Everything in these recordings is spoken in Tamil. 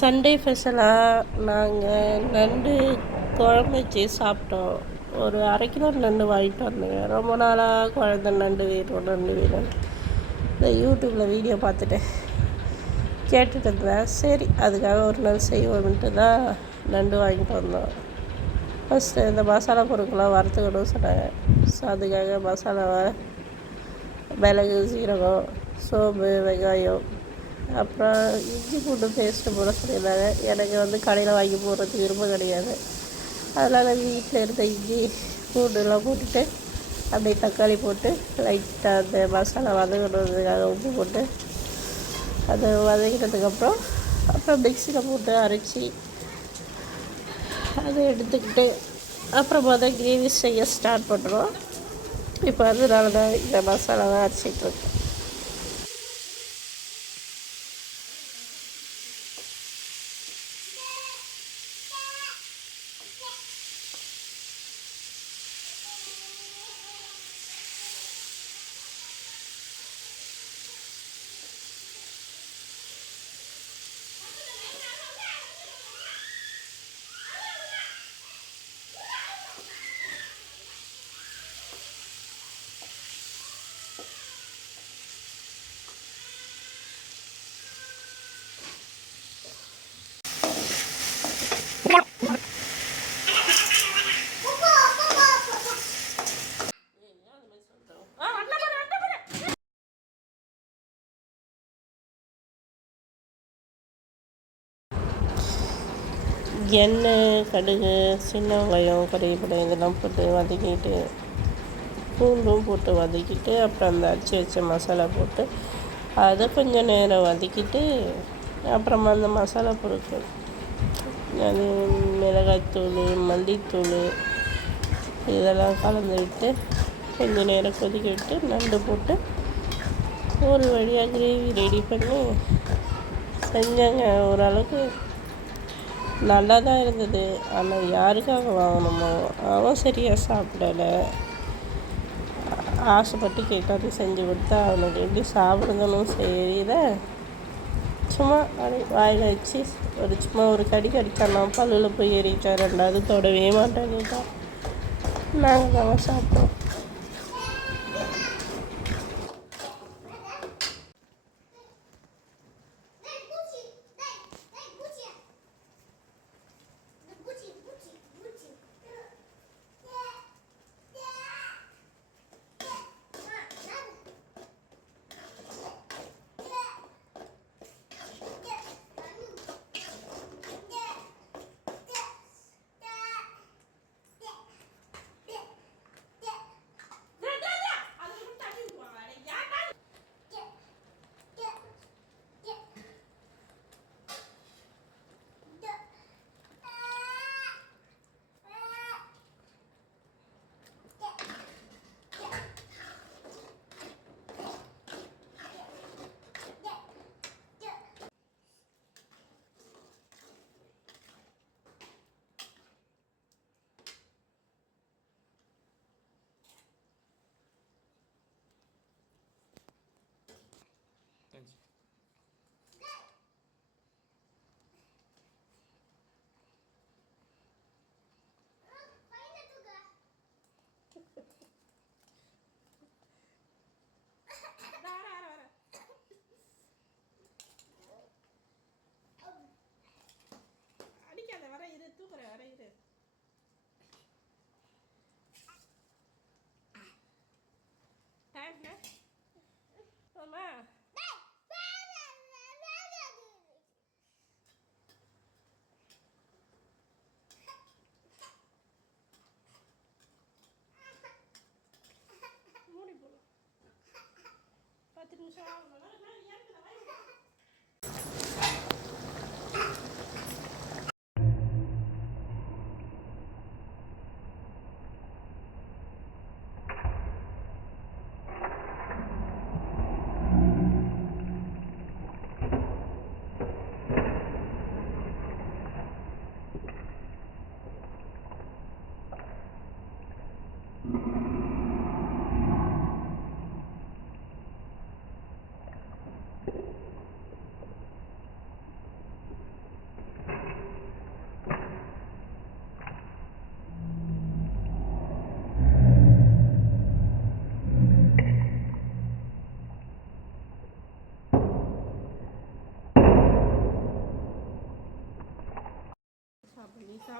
சண்டே ஸ்பெஷலாக நாங்கள் நண்டு குழம்பு வச்சு சாப்பிட்டோம். ஒரு 1/2 கிலோ நண்டு வாங்கிட்டு வந்தேங்க. ரொம்ப நாளாக குழந்த நண்டு வேணும் இந்த யூடியூப்பில் வீடியோ பார்த்துட்டு கேட்டுட்டு இருந்தேன். சரி, அதுக்காக ஒரு நாள் செய்வோம்ன்ட்டு தான் நண்டு வாங்கிட்டு வந்தோம். ஃபஸ்ட்டு இந்த மசாலா பொருட்கள்லாம் வறுத்துக்கணும் சொன்னாங்க. ஸோ அதுக்காக மசாலாவை மிளகு, சீரகம், சோம்பு, வெங்காயம், அப்புறம் இஞ்சி பூண்டு பேஸ்ட்டு போட சொல்லியிருந்தாங்க. எனக்கு கடையில் வாங்கி போடுறதுக்கு விருப்பம் கிடையாது. அதனால் வீட்டில் இருந்த இஞ்சி பூண்டுலாம் போட்டுட்டு அப்படியே தக்காளி போட்டு லைட்டாக அந்த மசாலா வதங்கினதுக்காக உப்பு போட்டு அதை வதங்கினதுக்கப்புறம் அப்புறம் மிக்சியில் போட்டு அரைச்சி அதை எடுத்துக்கிட்டு அப்புறமா தான் கிரேவி செய்ய ஸ்டார்ட் பண்ணுறோம். இப்போ அதனால தான் இந்த மசாலாவை அரைச்சிட்ருக்கேன். எண்ணெய், கடுகு, சின்ன வெங்காயம், கறிவேப்பிலை இதெல்லாம் போட்டு வதக்கிட்டு பூண்டும் போட்டு வதக்கிட்டு அப்புறம் அந்த அரைச்சி வச்ச மசாலா போட்டு அதை கொஞ்சம் நேரம் வதக்கிட்டு அப்புறமா அந்த மசாலா பொருட்கள் அது மிளகாய்த்தூள், மல்லித்தூள் இதெல்லாம் கலந்து விட்டு கொஞ்சம் நேரம் கொதிக்க விட்டு நண்டு போட்டு ஒரு வழியாக கிரேவி ரெடி பண்ணி செஞ்சாங்க. ஓரளவுக்கு நல்லா தான் இருந்தது. ஆனால் யாருக்காக வாங்கணுமோ அவன் சரியாக சாப்பிடலை. ஆசைப்பட்டு கேட்டாது செஞ்சு கொடுத்தா அவனுக்கு எப்படி சாப்பிடுதனும் செய்யல. சும்மா அப்படி வாயில் வச்சு சும்மா ஒரு கடி கடித்தானா பல்லில் போய் ஏறிட்டா. ரெண்டாவது தொடவே மாட்டேன்னுட்டா. நாங்கள் தான் சாப்பிட்டோம். மூடி போடும் 10 நிமிஷம் ஆகணும்.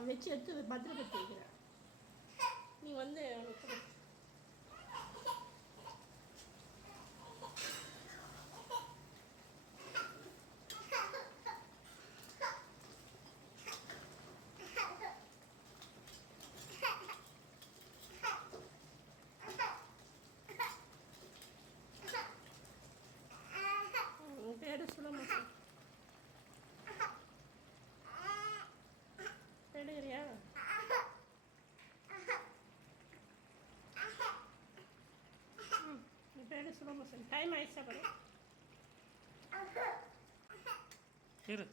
நான் வச்சு எடுத்து பத்திரப்படுத்தி வைக்கிறேன். நீ வந்து பேர் சொல்லுமா சார் எடுக்கிறியா? பேர் சொல்லுமா சார் டைம் ஆயிடுச்சா பாரு. இரு